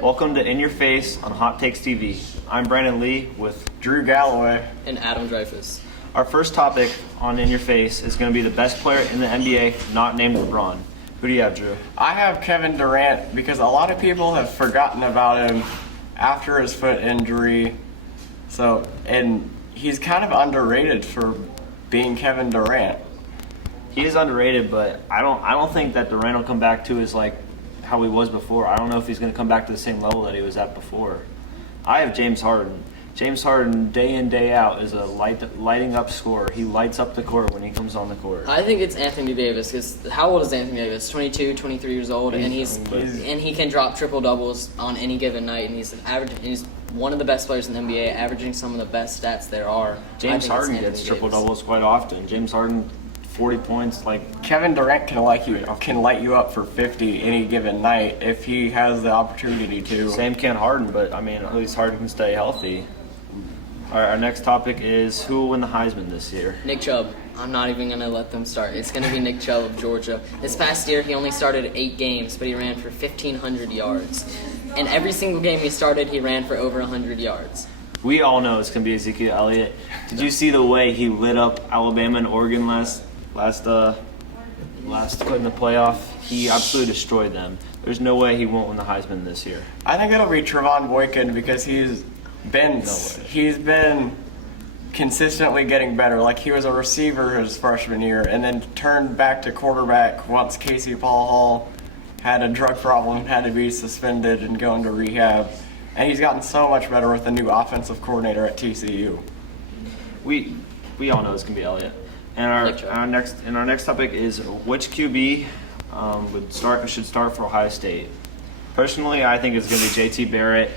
Welcome to In Your Face on Hot Takes TV. I'm Brandon Lee with Drew Galloway and Adam Dreyfus. our first topic on In Your Face is going to be the best player in the NBA not named LeBron. Who do you have, Drew? I have Kevin Durant because a lot of people have forgotten about him after his foot injury. And he's kind of underrated for being Kevin Durant. He is underrated, but I don't think that Durant will come back to his how he was before. I don't know if he's going to come back to the same level that he was at before. I have James Harden. James Harden, day in, day out, is a lighting up scorer. He lights up the court when he comes on the court. I think it's Anthony Davis, because how old is Anthony Davis? 22, 23 years old, and he can drop triple doubles on any given night, and he's one of the best players in the NBA, averaging some of the best stats there are. James Harden gets triple doubles quite often. James Harden, 40 points. Kevin Durant can light you up for 50 any given night if he has the opportunity to. Same can Harden, but at least Harden can stay healthy. All right, our next topic is who will win the Heisman this year? Nick Chubb. I'm not even going to let them start. It's going to be Nick Chubb of Georgia. This past year, he only started 8 games, but he ran for 1,500 yards. And every single game he started, he ran for over 100 yards. We all know it's going to be Ezekiel Elliott. Did you see the way he lit up Alabama and Oregon last in the playoff? He absolutely destroyed them. There's no way he won't win the Heisman this year. I think it'll be Trevon Boykin because he's been consistently getting better. He was a receiver his freshman year and then turned back to quarterback once Casey Paul Hall had a drug problem, had to be suspended and go into rehab. And he's gotten so much better with the new offensive coordinator at TCU. We all know it's going to be Elliott. And our next topic is which QB should start for Ohio State. Personally, I think it's going to be J.T. Barrett.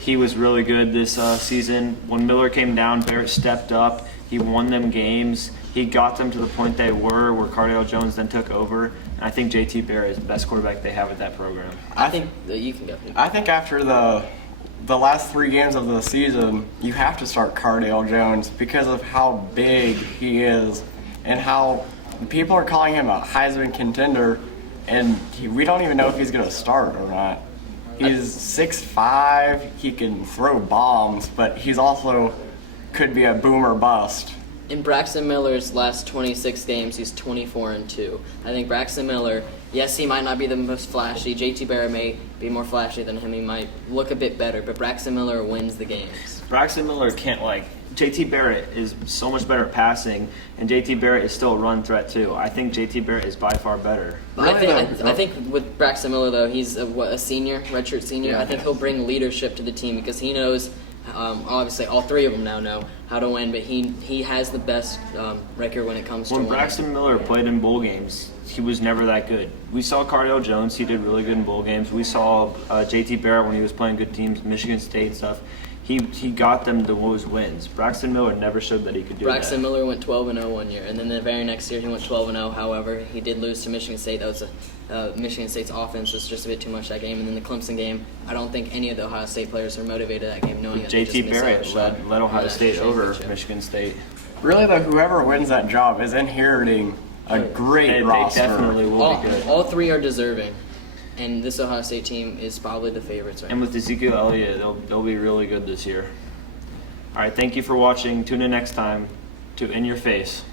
He was really good this season. When Miller came down, Barrett stepped up. He won them games. He got them to the point they were, where Cardale Jones then took over. And I think J.T. Barrett is the best quarterback they have at that program. I think that you can go. I think after the last 3 games of the season, you have to start Cardale Jones because of how big he is and how people are calling him a Heisman contender, and we don't even know if he's going to start or not. He's 6'5", he can throw bombs, but he's also could be a boom or bust. In Braxton Miller's last 26 games, he's 24-2. I think Braxton Miller, yes, he might not be the most flashy. J.T. Barrett may be more flashy than him. He might look a bit better, but Braxton Miller wins the games. Braxton Miller can't J.T. Barrett is so much better at passing, and J.T. Barrett is still a run threat too. I think J.T. Barrett is by far better. I think with Braxton Miller, though, he's a senior, redshirt senior. Yeah. I think he'll bring leadership to the team because he knows, obviously all 3 of them now know how to win, but he has the best record when it comes to winning. When Braxton Miller played in bowl games, he was never that good. We saw Cardale Jones, he did really good in bowl games. We saw J.T. Barrett when he was playing good teams, Michigan State stuff. He got them to those wins. Braxton Miller never showed that he could do Braxton Miller went 12-0 one year, and then the very next year he went 12-0. However, he did lose to Michigan State. That was Michigan State's offense was just a bit too much that game. And then the Clemson game, I don't think any of the Ohio State players are motivated that game, knowing that J.T. Barrett led Ohio State over Michigan State. Really, though, whoever wins that job is inheriting a great roster. They definitely will be good. All 3 are deserving. And this Ohio State team is probably the favorites right now. And with Ezekiel Elliott, they'll be really good this year. All right, thank you for watching. Tune in next time to In Your Face.